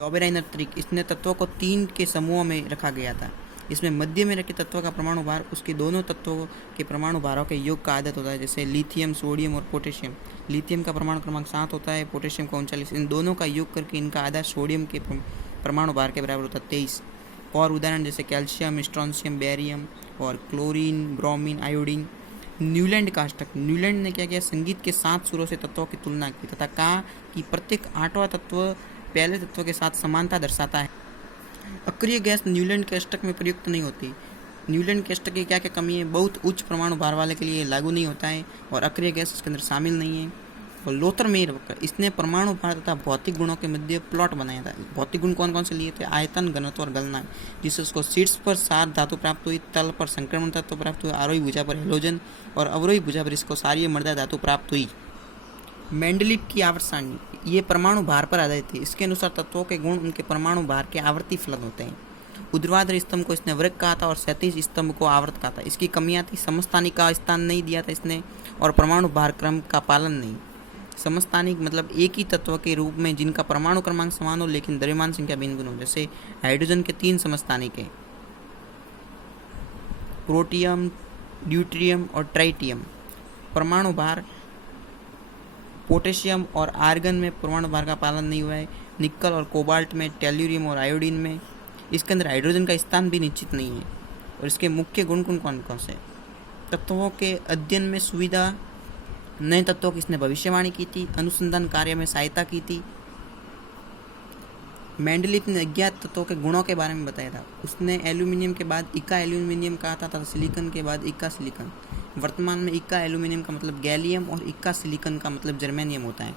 डॉबेराइनर trick, इसने तत्वों को 3 के समूहों में रखा गया था। इसमें मध्य में रखे तत्व का परमाणु भार उसके दोनों तत्वों के परमाणु भारों के योग का आदत होता है, जैसे लिथियम, सोडियम और पोटेशियम। लिथियम का परमाणु क्रमांक 7 होता है, पोटेशियम का 39। इन दोनों का योग करके इनका आधा सोडियम के परमाणु भार के बराबर होता है, 23। और उदाहरण जैसे कैल्शियम, स्ट्रोंशियम, बेरियम और क्लोरीन, ब्रोमीन, आयोडीन। न्यूलैंड का अष्टक, न्यूलैंड ने क्या किया, संगीत के 7 सुरों से तत्वों की तुलना की तथा कहा कि प्रत्येक 8वां तत्व पहले तत्व के साथ समानता दर्शाता है। अक्रिय गैस न्यूलैंड के अष्टक में प्रयुक्त नहीं होती। न्यूलैंड के अष्टक की क्या क्या कमी है, बहुत उच्च परमाणु भार वाले के लिए लागू नहीं होता है और अक्रिय गैस इसके अंदर शामिल नहीं है। और लोथरमेयर, इसने परमाणु भार तथा भौतिक गुणों के मध्य प्लॉट बनाया था। भौतिक गुण कौन कौन से लिए थे, आयतन, घनत्व और गलनांक। जिससे उसको शीर्ष पर सार धातु प्राप्त हुई, तल पर संक्रमण तत्व प्राप्त हुआ, आरोही भुजा पर हेलोजन और अवरोही भुजा पर इसको क्षारीय मृदा धातु प्राप्त हुई। मेंडलीव की आवर्त सारणी, ये परमाणु भार पर आधारित थी। इसके अनुसार तत्वों के गुण उनके परमाणु भार के आवर्ती फलन होते हैं। ऊर्ध्वाधर स्तंभ को इसने वृक्क कहा था और क्षैतिज स्तंभ को आवर्त कहा था। इसकी कमियां थी, समस्थानिक का स्थान नहीं दिया था इसने और परमाणु भार क्रम का पालन नहीं। समस्थानिक मतलब एक ही तत्व के रूप में जिनका परमाणु क्रमांक समान हो लेकिन द्रव्यमान संख्या भिन्न भिन्न हो। जैसे हाइड्रोजन के 3 समस्थानिक हैं, प्रोटियम, ड्यूटेरियम और ट्राइटियम। परमाणु भार पोटेशियम और आर्गन में परमाणु भार का पालन नहीं हुआ है। निकल और कोबाल्ट में, टेल्यूरियम और आयोडीन में। इसके अंदर हाइड्रोजन का स्थान भी निश्चित नहीं है। और इसके मुख्य गुण कौन कौन से, तत्वों के अध्ययन में सुविधा, नए तत्वों की इसने भविष्यवाणी की थी, अनुसंधान कार्य में सहायता की थी। मेंडलीव ने अज्ञात तत्वों के गुणों के बारे में बताया था। उसने एल्यूमिनियम के बाद इका एल्यूमिनियम कहा था तथा सिलिकॉन के बाद इका सिलिकॉन। वर्तमान में इका एल्यूमिनियम का मतलब गैलियम और इका सिलिकॉन का मतलब जर्मेनियम होता है।